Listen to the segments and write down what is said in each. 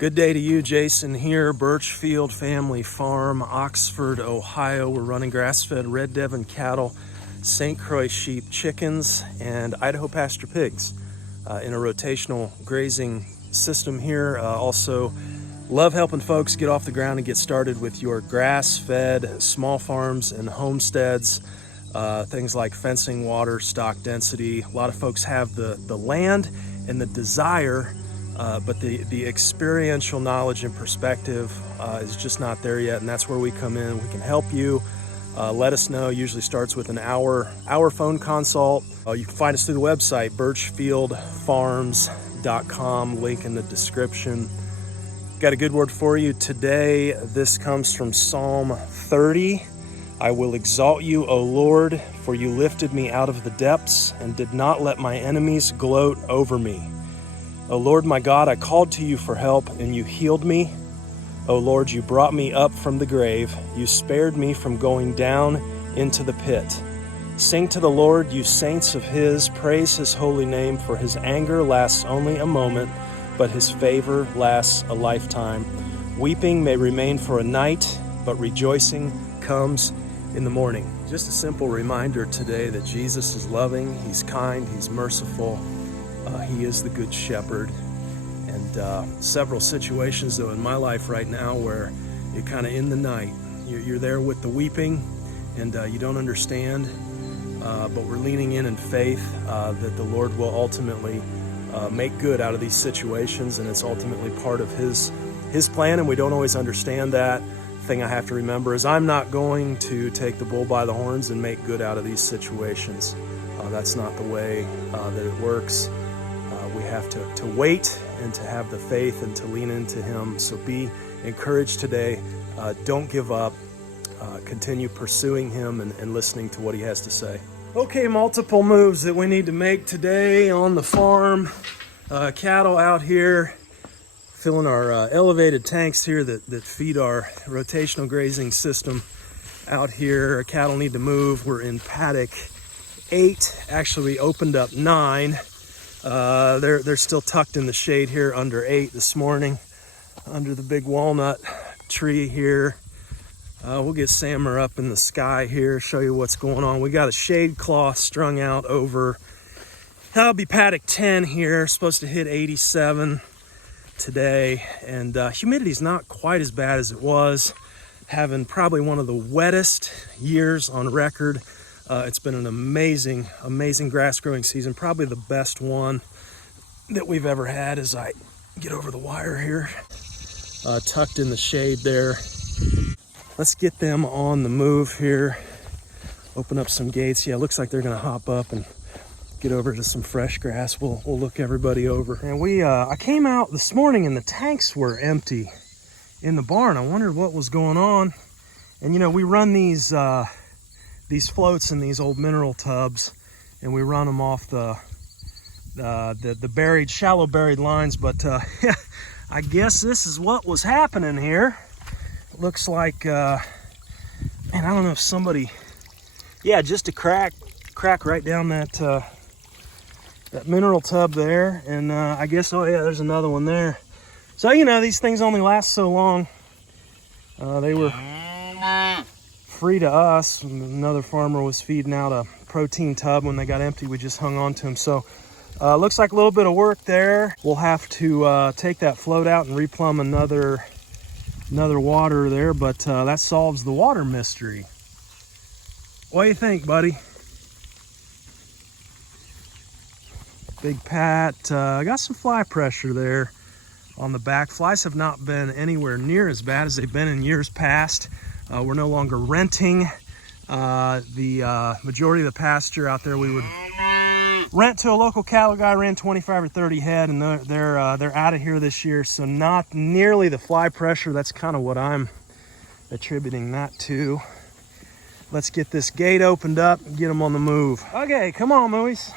Good day to you, Jason here, Birchfield Family Farm, Oxford, Ohio. We're running grass-fed Red Devon cattle, St Croix sheep, chickens, and Idaho pasture pigs in a rotational grazing system here. Also, love helping folks get off the ground and get started with your grass-fed small farms and homesteads. Things like fencing, water, stock density. A lot of folks have the land and the desire, but the experiential knowledge and perspective is just not there yet, and that's where we come in. We can help you. Let us know. Usually starts with an hour phone consult. You can find us through the website, birchfieldfarms.com, link in the description. Got a good word for you today. This comes from Psalm 30. I will exalt you, O Lord, for you lifted me out of the depths and did not let my enemies gloat over me. O Lord my God, I called to you for help, and you healed me. O Lord, you brought me up from the grave. You spared me from going down into the pit. Sing to the Lord, you saints of his. Praise his holy name, for his anger lasts only a moment, but his favor lasts a lifetime. Weeping may remain for a night, but rejoicing comes in the morning. Just a simple reminder today that Jesus is loving, he's kind, he's merciful. He is the good shepherd. And several situations though in my life right now where you're kind of in the night. You're there with the weeping and you don't understand, but we're leaning in faith that the Lord will ultimately make good out of these situations, and it's ultimately part of his plan, and we don't always understand that. Thing I have to remember is I'm not going to take the bull by the horns and make good out of these situations. That's not the way that it works. We have to wait and to have the faith and to lean into him. So be encouraged today. Don't give up. Continue pursuing him and listening to what he has to say. Okay, multiple moves that we need to make today on the farm. Cattle out here, filling our elevated tanks here that feed our rotational grazing system out here. Cattle need to move. We're in paddock 8. Actually, we opened up 9. They're still tucked in the shade here under 8 this morning, under the big walnut tree here. We'll get Sammer up in the sky here, show you what's going on. We got a shade cloth strung out over, that'll be paddock 10 here, supposed to hit 87 today, and humidity's not quite as bad as it was, having probably one of the wettest years on record. It's been an amazing grass growing season, probably the best one that we've ever had as I get over the wire here. Tucked in the shade there. Let's get them on the move here. Open up some gates. Yeah, it looks like they're gonna hop up and get over to some fresh grass. We'll look everybody over. And I came out this morning and the tanks were empty in the barn. I wondered what was going on. And you know, we run these floats in these old mineral tubs, and we run them off the buried, shallow buried lines. But I guess this is what was happening here. It looks like, man, I don't know if somebody, yeah, just a crack right down that mineral tub there. And I guess, oh yeah, there's another one there. So, you know, these things only last so long. They were free to us. Another farmer was feeding out a protein tub. When they got empty, we just hung on to them. So looks like a little bit of work there. We'll have to take that float out and replumb another water there, but that solves the water mystery. What do you think, buddy? Big Pat, got some fly pressure there on the back. Flies have not been anywhere near as bad as they've been in years past. We're no longer renting. The majority of the pasture out there we would rent to a local cattle guy, ran 25 or 30 head, and they're out of here this year. So not nearly the fly pressure. That's kind of what I'm attributing that to. Let's get this gate opened up and get them on the move. Okay, come on, Mooies.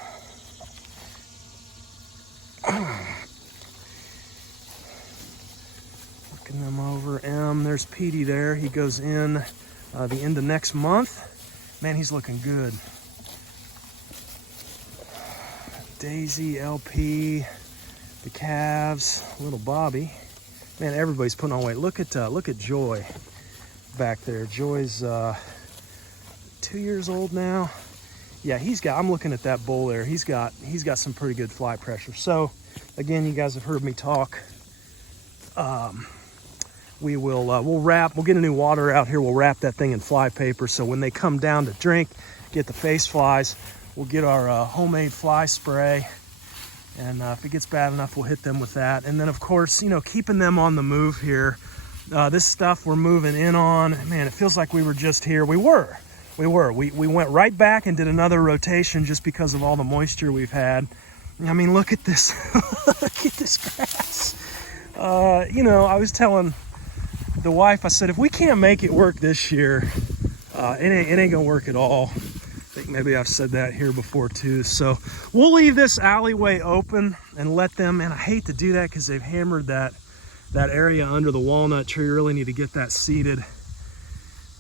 Looking them over. There's Petey there. He goes in the end of next month. Man, he's looking good. Daisy, LP, the calves, little Bobby. Man, everybody's putting on weight. Look at Joy back there. Joy's 2 years old now. Yeah, I'm looking at that bull there. He's got some pretty good fly pressure. So again, you guys have heard me talk. We'll get a new water out here. We'll wrap that thing in fly paper. So when they come down to drink, get the face flies, we'll get our homemade fly spray. And if it gets bad enough, we'll hit them with that. And then of course, keeping them on the move here. This stuff we're moving in on, man, it feels like we were just here. We went right back and did another rotation just because of all the moisture we've had. I mean, look at this, look at this grass. I was telling the wife, I said, if we can't make it work this year, it ain't gonna work at all. I think maybe I've said that here before too. So we'll leave this alleyway open and let them, and I hate to do that because they've hammered that area under the walnut tree. Really need to get that seeded.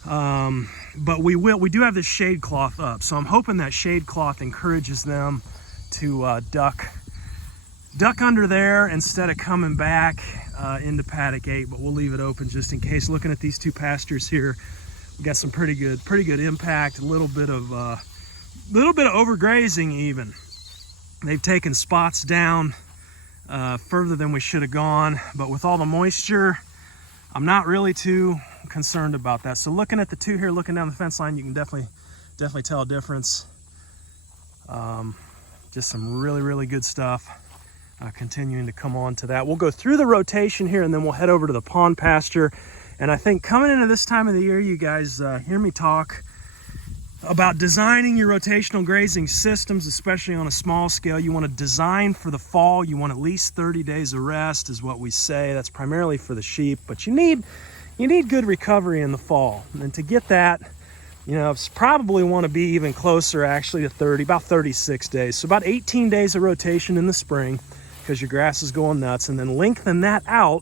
But we do have this shade cloth up. So I'm hoping that shade cloth encourages them to duck under there instead of coming back into paddock 8, but we'll leave it open just in case. Looking at these two pastures here, we got some pretty good impact, a little bit of overgrazing even. They've taken spots down further than we should have gone, but with all the moisture, I'm not really too concerned about that. So looking at the two here, looking down the fence line, you can definitely tell a difference. Just some really good stuff. Continuing to come on to that. We'll go through the rotation here and then we'll head over to the pond pasture. And I think coming into this time of the year, you guys hear me talk about designing your rotational grazing systems, especially on a small scale. You want to design for the fall. You want at least 30 days of rest is what we say. That's primarily for the sheep, but you need good recovery in the fall. And to get that, probably want to be even closer actually to 30, about 36 days. So about 18 days of rotation in the spring because your grass is going nuts, and then lengthen that out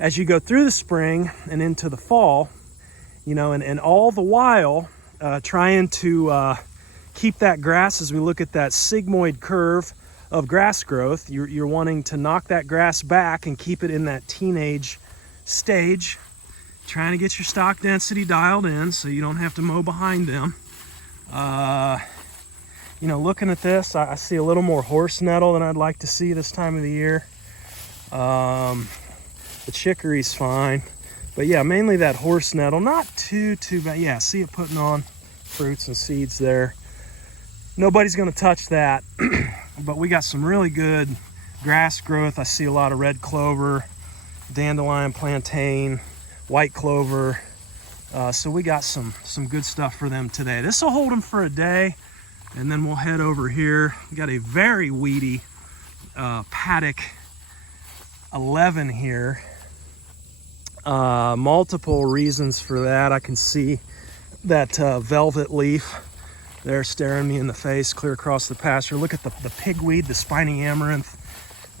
as you go through the spring and into the fall, and all the while trying to keep that grass, as we look at that sigmoid curve of grass growth, you're wanting to knock that grass back and keep it in that teenage stage, trying to get your stock density dialed in so you don't have to mow behind them. Looking at this, I see a little more horse nettle than I'd like to see this time of the year. The chicory's fine, but yeah, mainly that horse nettle, not too bad. Yeah, see it putting on fruits and seeds there. Nobody's going to touch that, but we got some really good grass growth. I see a lot of red clover, dandelion, plantain, white clover. So we got some good stuff for them today. This will hold them for a day, and then we'll head over here. We got a very weedy paddock 11 here. Multiple reasons for that. I can see that velvet leaf there staring me in the face clear across the pasture. Look at the pigweed, the spiny amaranth,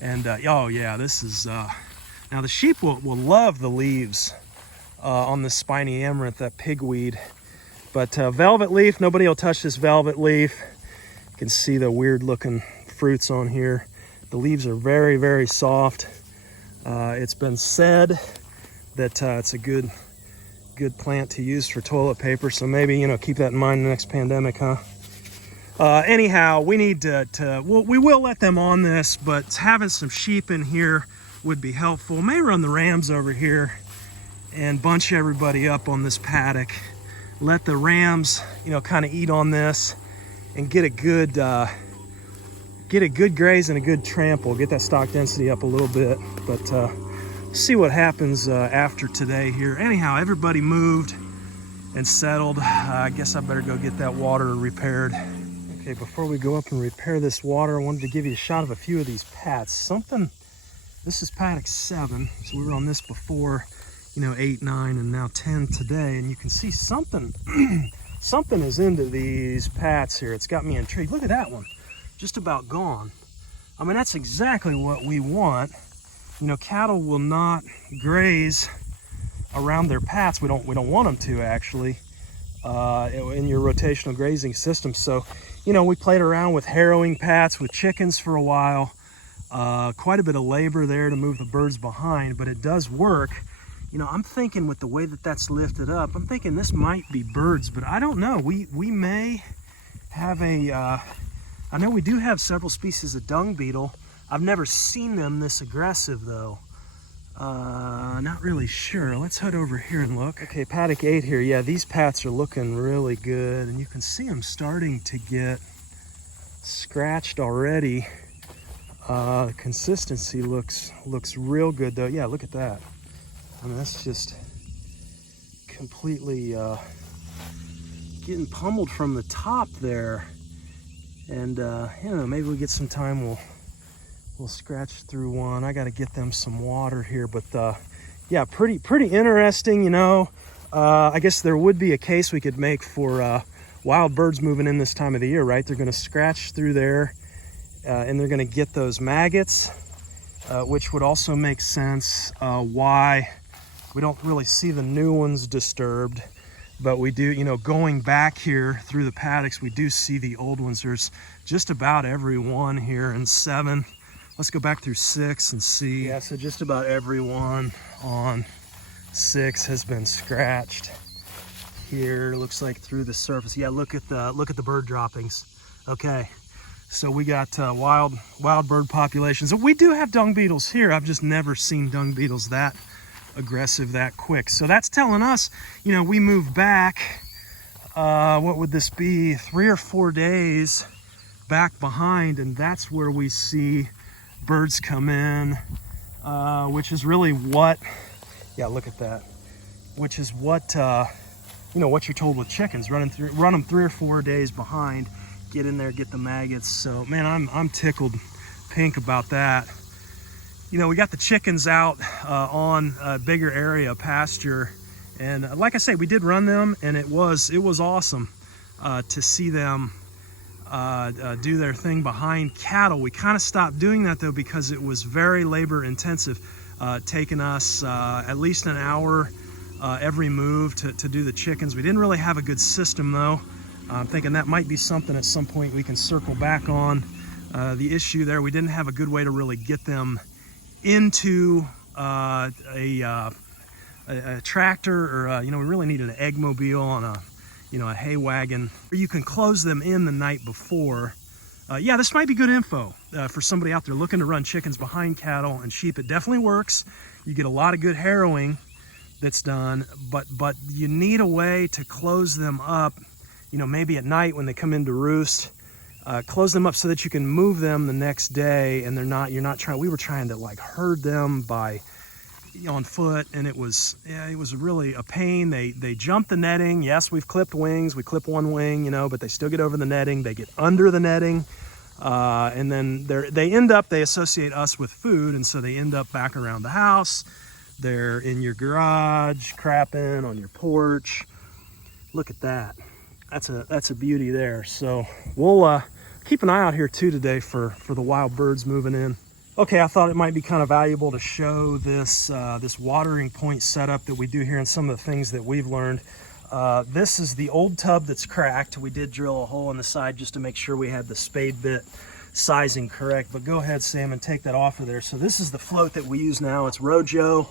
and oh yeah, this is now the sheep will love the leaves on the spiny amaranth, that pigweed. But velvet leaf, nobody will touch this velvet leaf. You can see the weird looking fruits on here. The leaves are very soft. It's been said that it's a good plant to use for toilet paper, so maybe keep that in mind in the next pandemic, huh? Anyhow, we need we will let them on this, but having some sheep in here would be helpful. May run the rams over here and bunch everybody up on this paddock. Let the rams, kind of eat on this and get a good graze and a good trample. Get that stock density up a little bit, but see what happens after today here. Anyhow, everybody moved and settled. I guess I better go get that water repaired. Okay, before we go up and repair this water, I wanted to give you a shot of a few of these pats. This is paddock 7, so we were on this before, 8, 9, and now 10 today, and you can see something is into these pats here. It's got me intrigued. Look at that one, just about gone. I mean, that's exactly what we want. Cattle will not graze around their pats. We don't want them to, actually, in your rotational grazing system. So, we played around with harrowing pats with chickens for a while. Quite a bit of labor there to move the birds behind, but it does work. You know, I'm thinking with the way that that's lifted up, I'm thinking this might be birds, but I don't know. We may have I know we do have several species of dung beetle. I've never seen them this aggressive though. Not really sure. Let's head over here and look. Okay, paddock 8 here. Yeah, these pats are looking really good, and you can see them starting to get scratched already. The consistency looks real good though. Yeah, look at that. I mean, that's just completely getting pummeled from the top there. And you know, maybe we get some time, we'll scratch through one. I got to get them some water here, but yeah, pretty interesting. You know, I guess there would be a case we could make for wild birds moving in this time of the year, right? They're going to scratch through there, and they're going to get those maggots, which would also make sense why we don't really see the new ones disturbed. But we do, you know, going back here through the paddocks, we do see the old ones. There's just about every one here in 7. Let's go back through 6 and see. Yeah, so just about every one on 6 has been scratched. Here, looks like through the surface. Yeah, look at the bird droppings. Okay, so we got wild bird populations. We do have dung beetles here. I've just never seen dung beetles that aggressive that quick. So that's telling us, you know, we move back, what would this be, 3 or 4 days back behind, and that's where we see birds come in, which is really what, yeah, look at that, which is what you know, what you're told with chickens, run them 3 or 4 days behind, get in there, get the maggots. So man, I'm tickled pink about that. You know, we got the chickens out on a bigger area of pasture, and like I say, we did run them, and it was awesome to see them do their thing behind cattle. We kind of stopped doing that though because it was very labor intensive, taking us at least an hour every move to do the chickens. We didn't really have a good system though. I'm thinking that might be something at some point we can circle back on. The issue there, we didn't have a good way to really get them into a tractor, or you know, we really needed an egg mobile on a, you know, a hay wagon. You can close them in the night before. Yeah, this might be good info for somebody out there looking to run chickens behind cattle and sheep. It definitely works. You get a lot of good harrowing that's done, but you need a way to close them up, you know, maybe at night when they come into roost. Close them up so that you can move them the next day, and you're not trying. We were trying to like herd them by, you know, on foot, and it was really a pain. They jump the netting. Yes, we've clipped wings. We clip one wing, you know, but they still get over the netting. They get under the netting, and then they associate us with food, and so they end up back around the house. They're in your garage, crapping on your porch. Look at that. That's a beauty there. So we'll keep an eye out here too today for the wild birds moving in. Okay, I thought it might be kind of valuable to show this this watering point setup that we do here and some of the things that we've learned. This is the old tub that's cracked. We did drill a hole in the side just to make sure we had the spade bit sizing correct, but go ahead, Sam, and take that off of there. So this is the float that we use now. It's Rojo.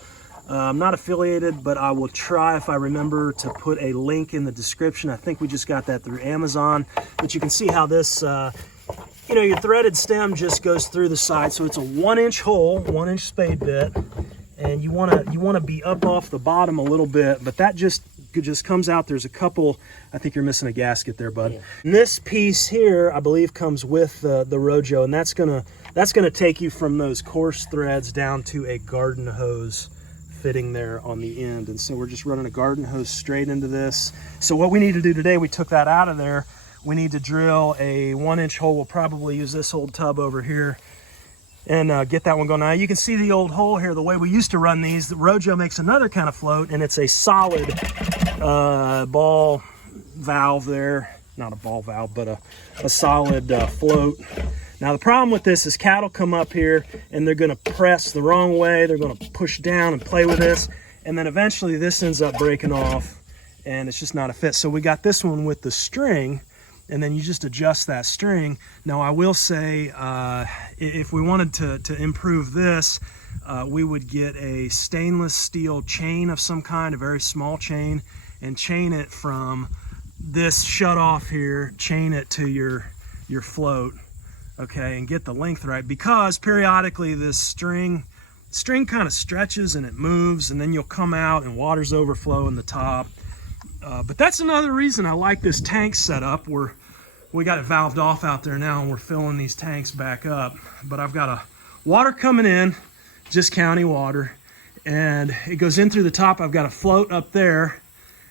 I'm not affiliated, but I will try, if I remember, to put a link in the description. I think we just got that through Amazon, but you can see how this, you know, your threaded stem just goes through the side. So it's a 1-inch hole, 1-inch spade bit, and you want to be up off the bottom a little bit, but that just comes out. There's a couple, I think you're missing a gasket there, bud. Yeah. And this piece here, I believe, comes with the Rojo, and that's gonna take you from those coarse threads down to a garden hose fitting there on the end. And so we're just running a garden hose straight into this. So what we need to do today, we took that out of there. We need to drill a 1-inch hole. We'll probably use this old tub over here and get that one going. Now you can see the old hole here, the way we used to run these. The Rojo makes another kind of float, and it's a solid ball valve there. Not a ball valve, but a solid float. Now the problem with this is cattle come up here and they're gonna press the wrong way. They're gonna push down and play with this, and then eventually this ends up breaking off and it's just not a fit. So we got this one with the string, and then you just adjust that string. Now I will say, if we wanted to improve this, we would get a stainless steel chain of some kind, a very small chain, and chain it from this shut off here, chain it to your float, okay, and get the length right, because periodically this string kind of stretches and it moves, and then you'll come out and water's overflowing the top. But that's another reason I like this tank setup. We got it valved off out there now, and we're filling these tanks back up. But I've got a water coming in, just county water, and it goes in through the top. I've got a float up there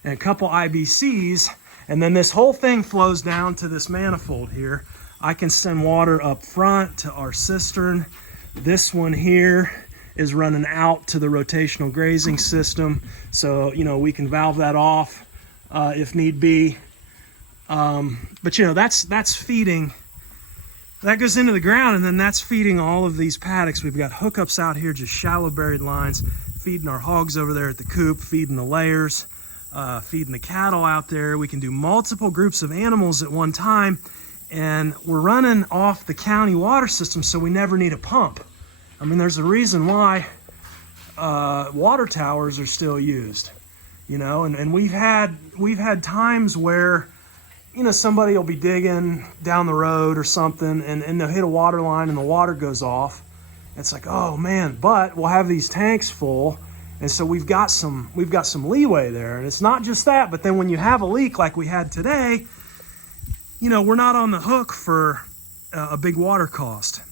and a couple IBCs, and then this whole thing flows down to this manifold here. I can send water up front to our cistern. This one here is running out to the rotational grazing system, so we can valve that off if need be. But that's feeding, that goes into the ground, and then that's feeding all of these paddocks. We've got hookups out here, just shallow buried lines, feeding our hogs over there at the coop, feeding the layers, feeding the cattle out there. We can do multiple groups of animals at one time, and we're running off the county water system, so we never need a pump. I mean, there's a reason why water towers are still used, and we've had times where somebody will be digging down the road or something, and they'll hit a water line and the water goes off. It's like, oh man, but we'll have these tanks full, and so we've got some leeway there. And it's not just that, but then when you have a leak like we had today, we're not on the hook for a big water cost,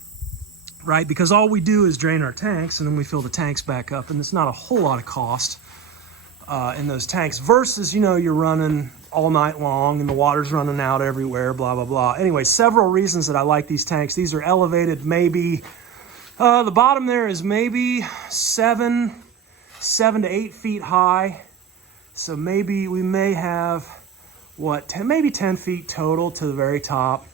right? Because all we do is drain our tanks, and then we fill the tanks back up, and it's not a whole lot of cost in those tanks versus, you're running all night long and the water's running out everywhere, blah, blah, blah. Anyway, several reasons that I like these tanks. These are elevated, maybe, the bottom there is maybe 7 to 8 feet high. So maybe we may have, maybe 10 feet total to the very top,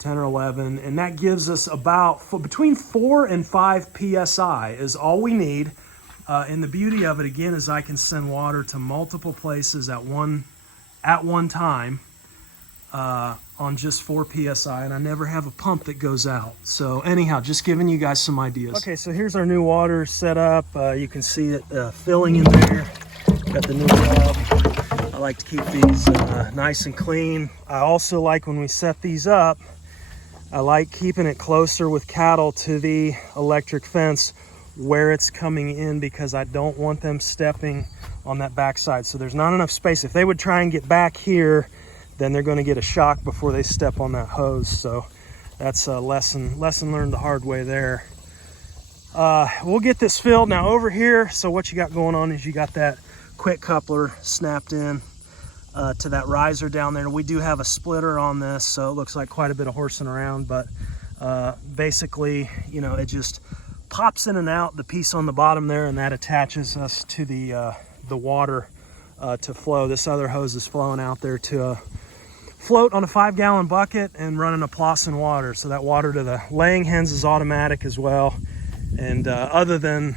10 or 11. And that gives us about between 4 and 5 PSI is all we need. And the beauty of it, again, is I can send water to multiple places at one time on just 4 PSI, and I never have a pump that goes out. So anyhow, just giving you guys some ideas. Okay, so here's our new water setup. You can see it filling in there. Got the new tub. I like to keep these nice and clean. I also like when we set these up, I like keeping it closer with cattle to the electric fence where it's coming in, because I don't want them stepping on that backside. So there's not enough space. If they would try and get back here, then they're going to get a shock before they step on that hose. So that's a lesson learned the hard way there. We'll get this filled now over here. So what you got going on is you got that quick coupler snapped in to that riser down there. We do have a splitter on this, so it looks like quite a bit of horsing around, but basically, it just pops in and out, the piece on the bottom there, and that attaches us to the water to flow. This other hose is flowing out there to float on a 5-gallon bucket and running a Plossin water. So that water to the laying hens is automatic as well. And other than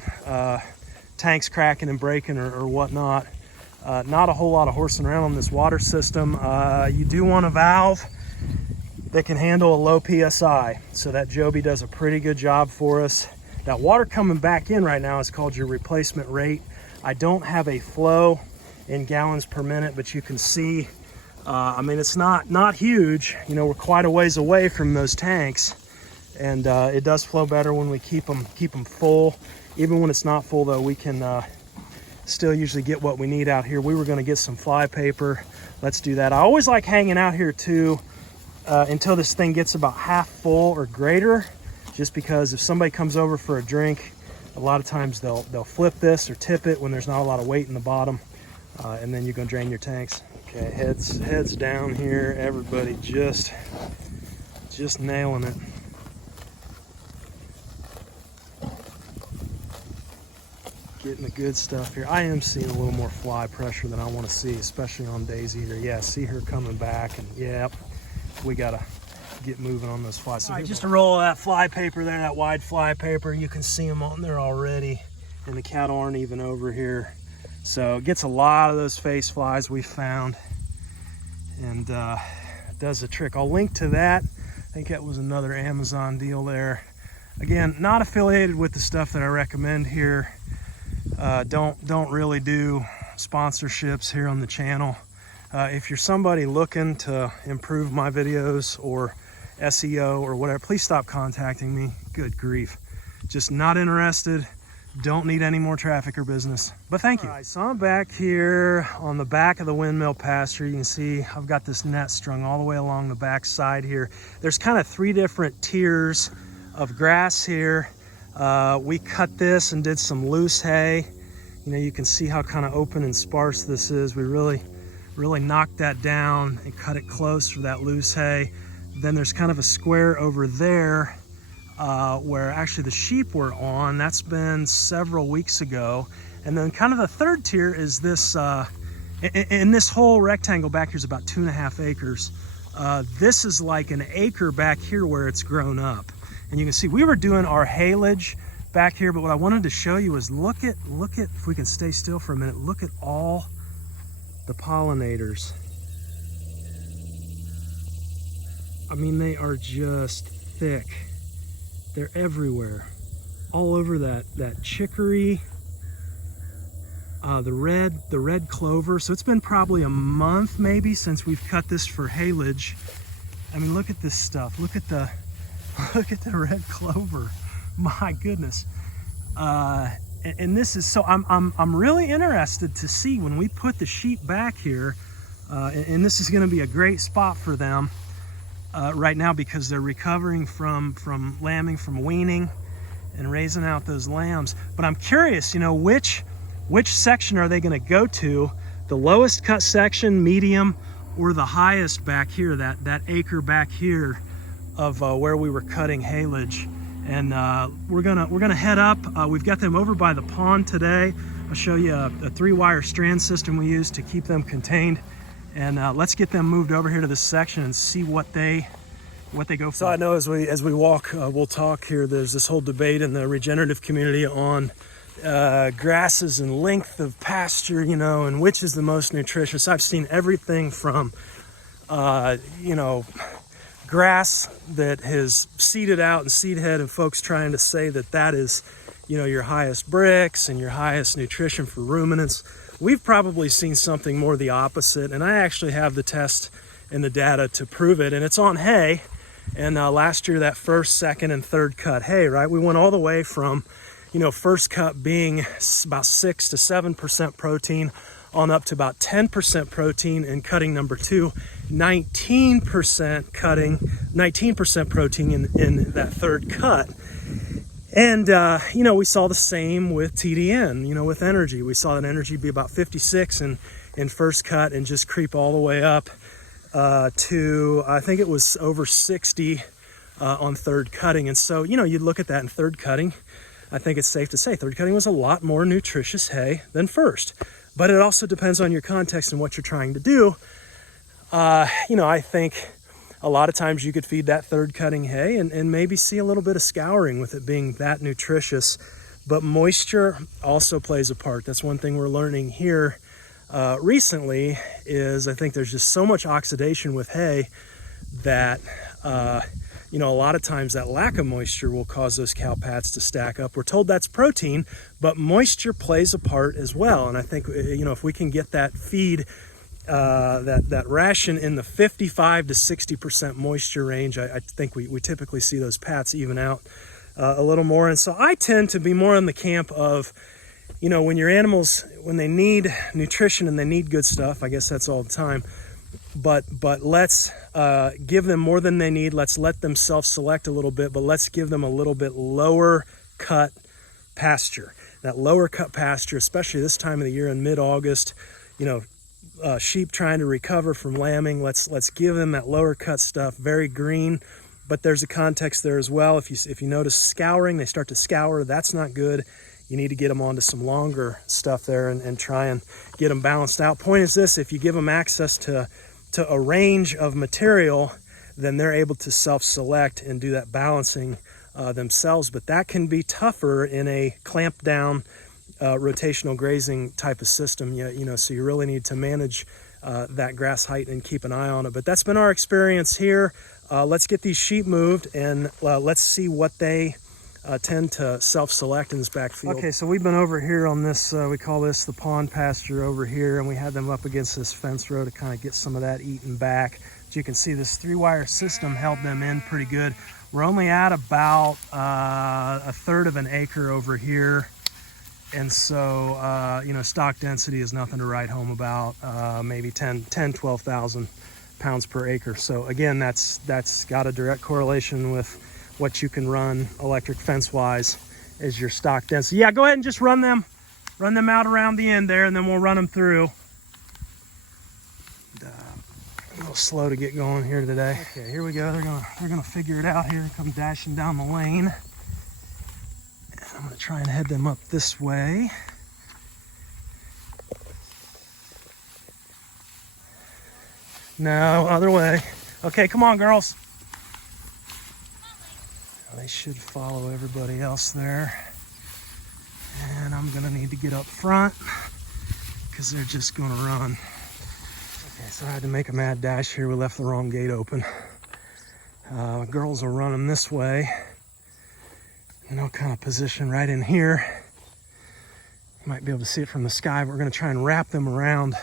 tanks cracking and breaking or whatnot, not a whole lot of horsing around on this water system. You do want a valve that can handle a low PSI. So that Joby does a pretty good job for us. That water coming back in right now is called your replacement rate. I don't have a flow in gallons per minute, but you can see, I mean, it's not huge. We're quite a ways away from those tanks, and it does flow better when we keep them full. Even when it's not full, though, we can still usually get what we need out here. We were going to get some fly paper. Let's do that. I always like hanging out here too until this thing gets about half full or greater, just because if somebody comes over for a drink, a lot of times they'll flip this or tip it when there's not a lot of weight in the bottom, and then you're going to drain your tanks. Okay, heads down here. Everybody just nailing it. Getting the good stuff here. I am seeing a little more fly pressure than I want to see, especially on Daisy here. Yeah, see her coming back, and yep, we gotta get moving on those flies. So all right, just a roll of that fly paper there, that wide fly paper. You can see them on there already, and the cattle aren't even over here. So it gets a lot of those face flies we found, and does the trick. I'll link to that. I think that was another Amazon deal there. Again, not affiliated with the stuff that I recommend here. Don't really do sponsorships here on the channel. If you're somebody looking to improve my videos or SEO or whatever, please stop contacting me. Good grief. Just not interested. Don't need any more traffic or business, but thank you. All right, so I'm back here on the back of the windmill pasture. You can see I've got this net strung all the way along the back side here. There's kind of 3 different tiers of grass here. We cut this and did some loose hay. You know, you can see how kind of open and sparse this is. We really knocked that down and cut it close for that loose hay. Then there's kind of a square over there where actually the sheep were on. That's been several weeks ago. And then kind of the third tier is this, and this whole rectangle back here is about 2.5 acres. This is like an acre back here where it's grown up. And you can see we were doing our haylage back here, but what I wanted to show you is look at, if we can stay still for a minute, look at all the pollinators. I mean, they are just thick. They're everywhere, all over that chicory, the red clover. So it's been probably a month maybe since we've cut this for haylage. I mean, look at this stuff. Look at the red clover. My goodness. And this is so. I'm really interested to see when we put the sheep back here, and this is going to be a great spot for them. Right now because they're recovering from lambing, from weaning and raising out those lambs. But I'm curious, you know, which section are they going to go to? The lowest cut section, medium, or the highest back here, that acre back here of where we were cutting haylage. And we're gonna head up. We've got them over by the pond today. I'll show you a 3-wire strand system we use to keep them contained. And let's get them moved over here to this section and see what they go for. So I know as we walk, we'll talk here. There's this whole debate in the regenerative community on grasses and length of pasture, you know, and which is the most nutritious. I've seen everything from, you know, grass that has seeded out and seed head, and folks trying to say that is, you know, your highest bricks and your highest nutrition for ruminants. We've probably seen something more the opposite, and I actually have the test and the data to prove it, and it's on hay. And last year, that first, second, and third cut hay, right? We went all the way from, you know, first cut being about 6 to 7% protein on up to about 10% protein, and cutting number 2, 19% protein in that third cut. And, you know, we saw the same with TDN, you know, with energy. We saw that energy be about 56 in first cut and just creep all the way up to, I think it was over 60 on third cutting. And so, you know, you look at that in third cutting, I think it's safe to say third cutting was a lot more nutritious hay than first. But it also depends on your context and what you're trying to do. You know, I think a lot of times you could feed that third cutting hay and maybe see a little bit of scouring with it being that nutritious. But moisture also plays a part. That's one thing we're learning here recently is I think there's just so much oxidation with hay that, you know, a lot of times that lack of moisture will cause those cow pats to stack up. We're told that's protein, but moisture plays a part as well. And I think, you know, if we can get that feed, that ration in the 55 to 60% moisture range, I think we typically see those pats even out a little more. And so I tend to be more in the camp of, you know, when your animals, when they need nutrition and they need good stuff, I guess that's all the time, but let's give them more than they need. Let's let them self-select a little bit, but let's give them a little bit lower cut pasture. That lower cut pasture, especially this time of the year in mid-August, you know, sheep trying to recover from lambing, let's give them that lower cut stuff, very green. But there's a context there as well. If you notice scouring, they start to scour. That's not good. You need to get them onto some longer stuff there and try and get them balanced out. Point is this: if you give them access to a range of material, then they're able to self-select and do that balancing themselves. But that can be tougher in a clamped down rotational grazing type of system. You know, so you really need to manage that grass height and keep an eye on it. But that's been our experience here. Let's get these sheep moved and let's see what they tend to self-select in this backfield. Okay, so we've been over here on this, we call this the pond pasture over here, and we had them up against this fence row to kind of get some of that eaten back. As you can see, this 3-wire system held them in pretty good. We're only at about a third of an acre over here. And so, you know, stock density is nothing to write home about, maybe 12,000 pounds per acre. So again, that's got a direct correlation with what you can run electric fence wise is your stock density. Yeah, go ahead and just run them out around the end there, and then we'll run them through. And, a little slow to get going here today. Okay, here we go. They're gonna figure it out here and come dashing down the lane. And I'm gonna try and head them up this way. No, other way. Okay, come on, girls. They should follow everybody else there. And I'm gonna need to get up front because they're just gonna run. Okay, so I had to make a mad dash here. We left the wrong gate open. Girls will run them this way. And they'll kind of position right in here. You might be able to see it from the sky, but we're gonna try and wrap them around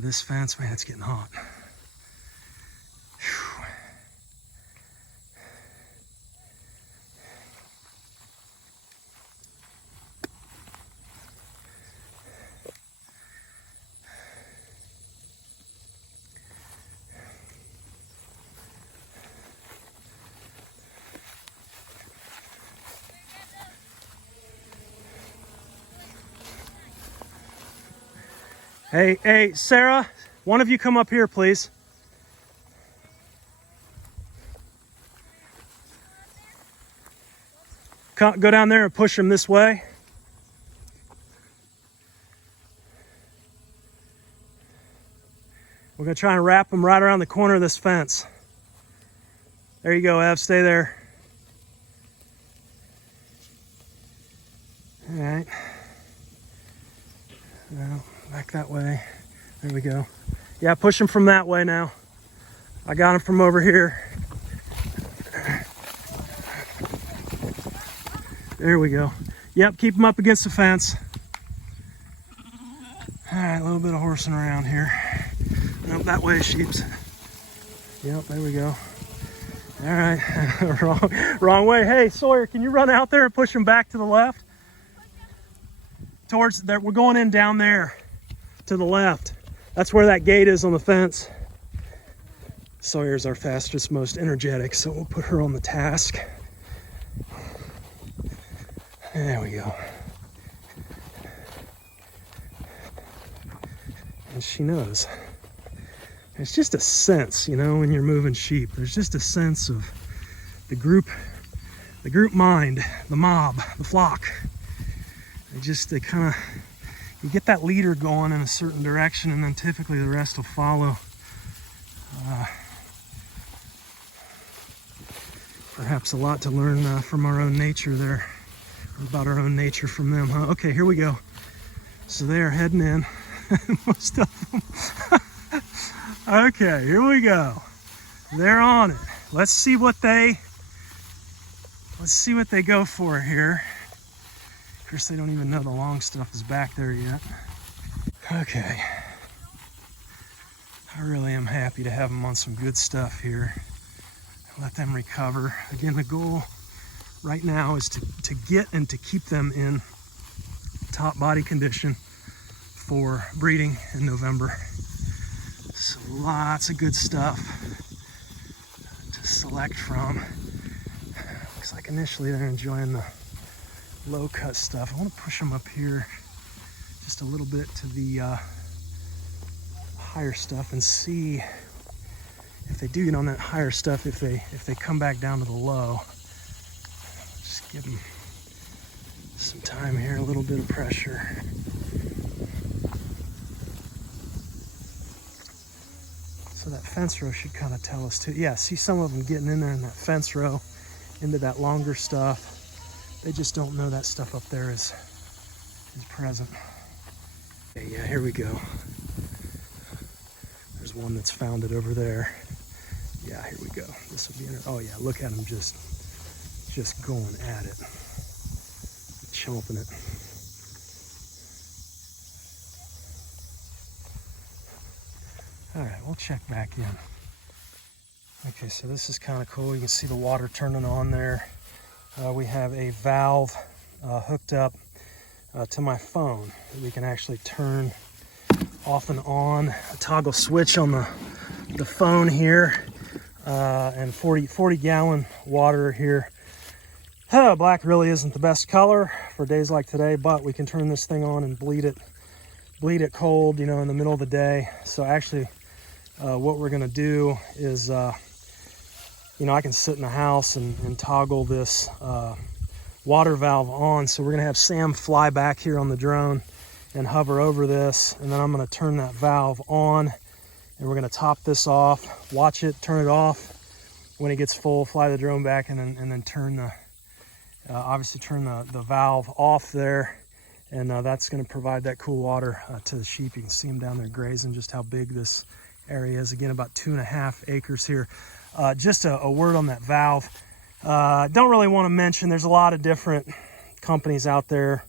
this fence. Man, it's getting hot. Whew. Hey, Sarah, one of you come up here, please. Go down there and push them this way. We're gonna try and wrap them right around the corner of this fence. There you go, Ev, stay there. All right. Now, back that way. There we go. Yeah, push them from that way now. I got them from over here. There we go. Yep, keep them up against the fence. All right, a little bit of horsing around here. Nope, that way, sheeps. Yep, there we go. All right, wrong way. Hey, Sawyer, can you run out there and push them back to the left? Towards there, we're going in down there to the left. That's where that gate is on the fence. Sawyer's our fastest, most energetic, so we'll put her on the task. There we go. And she knows. It's just a sense, you know, when you're moving sheep. There's just a sense of the group mind, the mob, the flock. They kind of, you get that leader going in a certain direction, and then typically the rest will follow. Perhaps a lot to learn from our own nature there, or about our own nature from them, huh? Okay, here we go. So they are heading in, most of them. Okay, here we go. They're on it. Let's see what they go for here. Of course, they don't even know the long stuff is back there yet. Okay. I really am happy to have them on some good stuff here. Let them recover. Again, the goal right now is to get and to keep them in top body condition for breeding in November. So lots of good stuff to select from. Looks like initially they're enjoying the low cut stuff. I want to push them up here just a little bit to the higher stuff and see if they do get on that higher stuff, if they come back down to the low. Just give them some time here, a little bit of pressure. So that fence row should kind of tell us too. Yeah, see some of them getting in there in that fence row into that longer stuff. They just don't know that stuff up there is present. Okay, yeah, here we go. There's one that's found it over there. Yeah, here we go. This would be oh yeah, look at him just going at it, chomping it. All right, we'll check back in. Okay, so this is kind of cool. You can see the water turning on there. We have a valve hooked up to my phone that we can actually turn off and on. A toggle switch on the phone here, and 40 gallon water here. Black really isn't the best color for days like today, but we can turn this thing on and bleed it cold, you know, in the middle of the day. So actually, what we're gonna do is, you know, I can sit in the house and toggle this water valve on. So we're gonna have Sam fly back here on the drone and hover over this, and then I'm gonna turn that valve on, and we're gonna top this off, watch it, turn it off. When it gets full, fly the drone back, and then turn the obviously turn the valve off there, and that's going to provide that cool water to the sheep. You can see them down there grazing, just how big this area is. Again, about 2.5 acres here. Just a word on that valve. Don't really want to mention, there's a lot of different companies out there.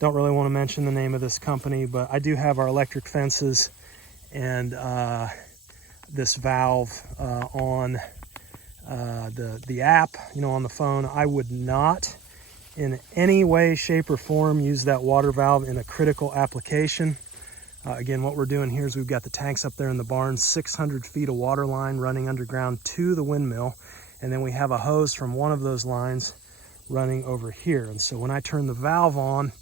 Don't really want to mention the name of this company, but I do have our electric fences and this valve on the app, you know, on the phone. I would not in any way, shape, or form use that water valve in a critical application. Again, what we're doing here is we've got the tanks up there in the barn, 600 feet of water line running underground to the windmill, and then we have a hose from one of those lines running over here. And so when I turn the valve on,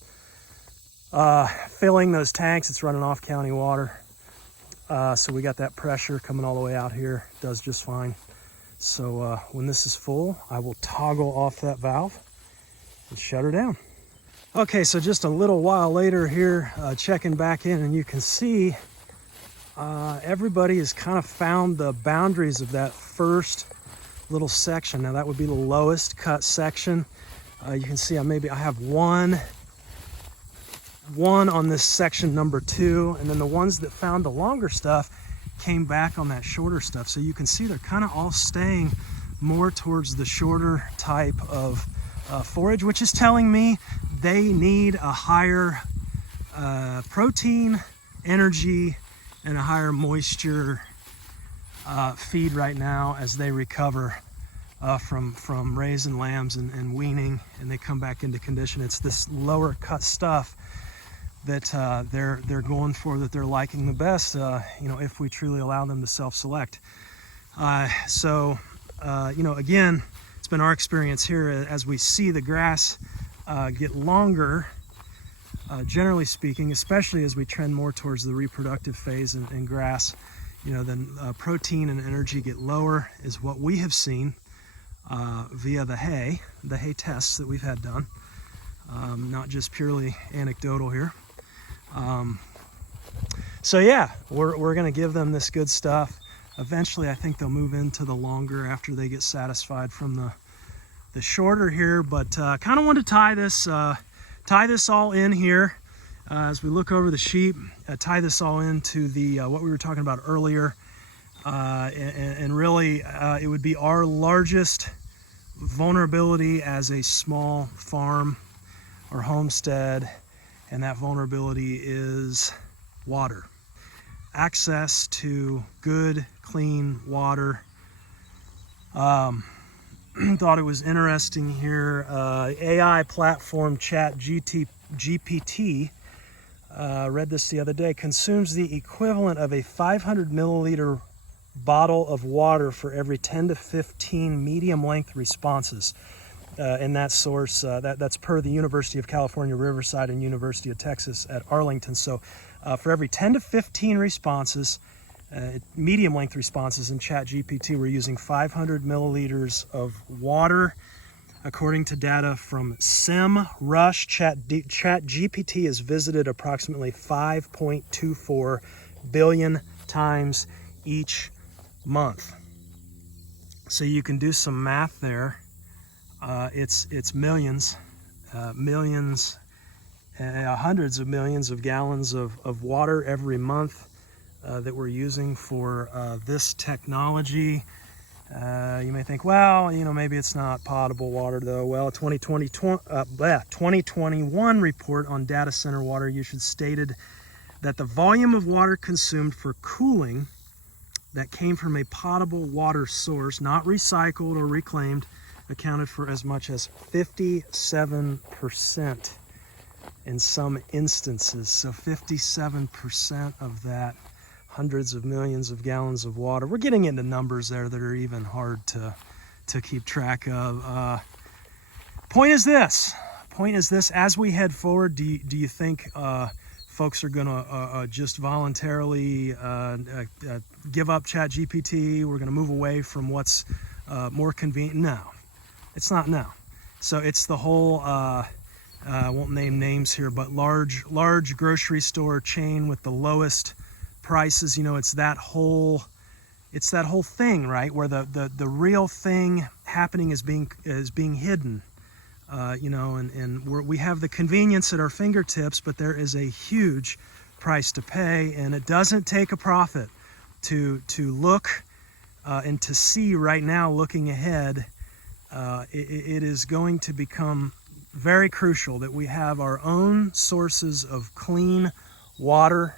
filling those tanks, it's running off county water. So we got that pressure coming all the way out here, does just fine. So when this is full, I will toggle off that valve and shut her down. Okay, so just a little while later here, checking back in, and you can see everybody has kind of found the boundaries of that first little section. Now that would be the lowest cut section. You can see I have one on this section number 2, and then the ones that found the longer stuff came back on that shorter stuff. So you can see they're kind of all staying more towards the shorter type of forage, which is telling me they need a higher protein, energy, and a higher moisture feed right now as they recover from raising lambs and weaning, and they come back into condition. It's this lower cut stuff that they're going for, that they're liking the best, you know, if we truly allow them to self-select. So you know, again, it's been our experience here as we see the grass get longer, generally speaking, especially as we trend more towards the reproductive phase in grass, you know, then protein and energy get lower is what we have seen via the hay tests that we've had done, not just purely anecdotal here. So yeah, we're going to give them this good stuff. Eventually, I think they'll move into the longer after they get satisfied from the shorter here. But kind of want to tie this all in here as we look over the sheep. Tie this all into the what we were talking about earlier, and really it would be our largest vulnerability as a small farm or homestead, and that vulnerability is water. Access to good, clean water. Thought it was interesting here. AI platform GPT, read this the other day, consumes the equivalent of a 500 milliliter bottle of water for every 10 to 15 medium length responses. In that source, that's per the University of California, Riverside, and University of Texas at Arlington. So for every 10 to 15 responses, medium length responses in ChatGPT, we're using 500 milliliters of water. According to data from SEMrush, ChatGPT is visited approximately 5.24 billion times each month. So you can do some math there. It's millions, hundreds of millions of gallons of water every month that we're using for this technology. You may think, well, maybe it's not potable water though. Well, a 2021 report on data center water usage stated that the volume of water consumed for cooling that came from a potable water source, not recycled or reclaimed, accounted for as much as 57% in some instances. So 57% of that, hundreds of millions of gallons of water. We're getting into numbers there that are even hard to keep track of. Point is this, as we head forward, do you think folks are gonna just voluntarily give up ChatGPT? We're gonna move away from what's more convenient? No, it's not now. So it's the whole, I won't name names here, but large grocery store chain with the lowest prices. It's that whole thing, right, where the real thing happening is being hidden. And we have the convenience at our fingertips, but there is a huge price to pay, and it doesn't take a prophet to look and to see right now, looking ahead. It is going to become very crucial that we have our own sources of clean water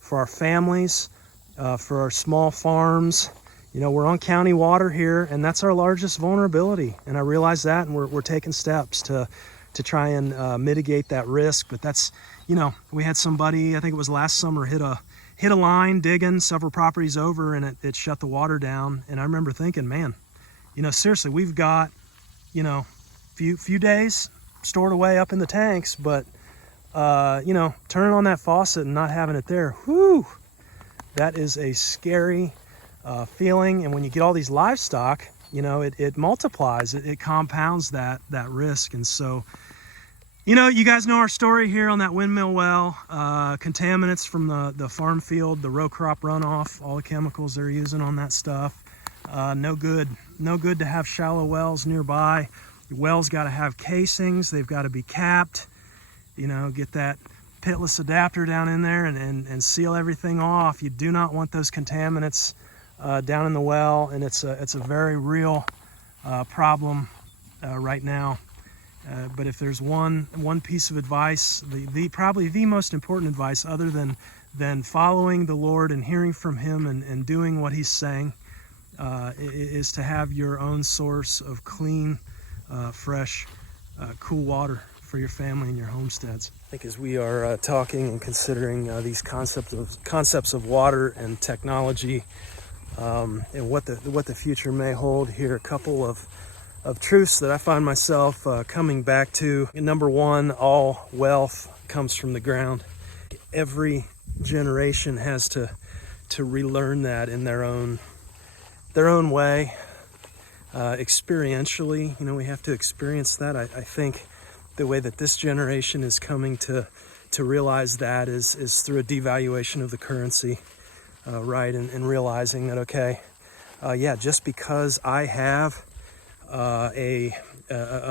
for our families, for our small farms. We're on county water here, and that's our largest vulnerability. And I realize that, and we're taking steps to try and mitigate that risk. But that's, we had somebody, I think it was last summer, hit a line digging several properties over, and it shut the water down. And I remember thinking, man, seriously, we've got, few days stored away up in the tanks, but turning on that faucet and not having it there, whew, that is a scary feeling. And when you get all these livestock, it multiplies, it compounds that risk. And so, you guys know our story here on that windmill well, contaminants from the farm field, the row crop runoff, all the chemicals they're using on that stuff. No good to have shallow wells nearby. The wells got to have casings, they've got to be capped. Get that pitless adapter down in there and seal everything off. You do not want those contaminants down in the well, and it's a very real problem right now. But if there's one piece of advice, probably the most important advice, other than following the Lord and hearing from Him and doing what He's saying, is to have your own source of clean, fresh, cool water for your family and your homesteads. I think as we are talking and considering these concepts of water and technology, and what the future may hold here, a couple of truths that I find myself coming back to. Number one, all wealth comes from the ground. Every generation has to relearn that in their own way, experientially. We have to experience that. I think the way that this generation is coming to realize that is through a devaluation of the currency, right? And realizing that, okay, just because I have a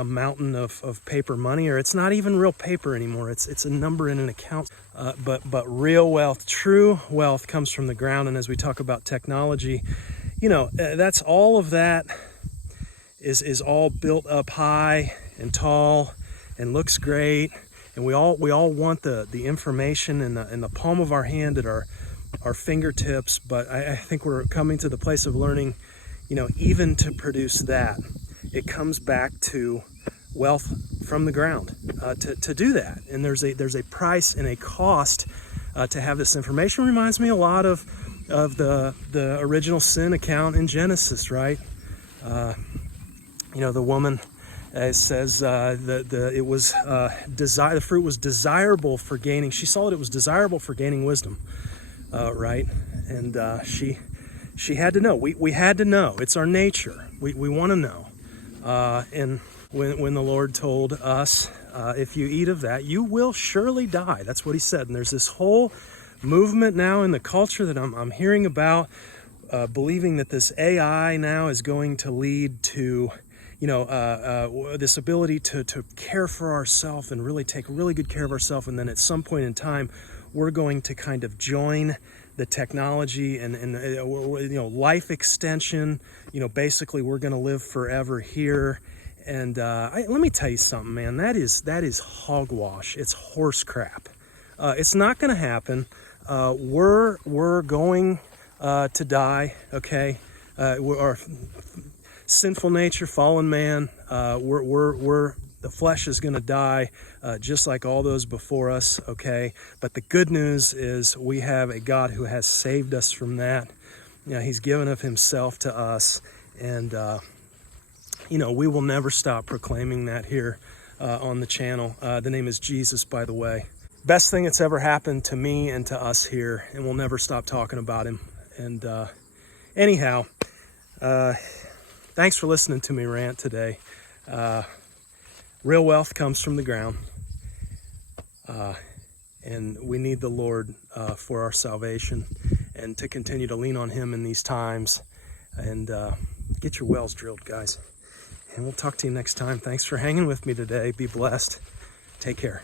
mountain of paper money, or it's not even real paper anymore, it's a number in an account, but real wealth, true wealth, comes from the ground. And as we talk about technology, that's all of that is all built up high and tall and looks great, and we all want the information in the palm of our hand at our fingertips. But I think we're coming to the place of learning, even to produce that, it comes back to wealth from the ground to do that. And there's a price and a cost to have this information. Reminds me a lot of the original sin account in Genesis, right? The woman says the fruit was desirable for gaining. She saw that it was desirable for gaining wisdom, right? And she had to know. We had to know. It's our nature. We want to know. And when the Lord told us, if you eat of that, you will surely die. That's what He said. And there's this whole movement now in the culture that I'm hearing about, believing that this AI now is going to lead to, this ability to care for ourselves and really take really good care of ourselves. And then at some point in time, we're going to kind of join the technology and life extension. Basically we're going to live forever here. And let me tell you something, man. That is hogwash. It's horse crap. It's not going to happen. We're going to die. Okay, our sinful nature, fallen man. The flesh is going to die, just like all those before us. Okay, but the good news is we have a God who has saved us from that. He's given of Himself to us, and we will never stop proclaiming that here on the channel. The name is Jesus, by the way. Best thing that's ever happened to me and to us here, and we'll never stop talking about Him. And anyhow, thanks for listening to me rant today. Real wealth comes from the ground, and we need the Lord for our salvation, and to continue to lean on Him in these times. And get your wells drilled, guys. And we'll talk to you next time. Thanks for hanging with me today. Be blessed. Take care.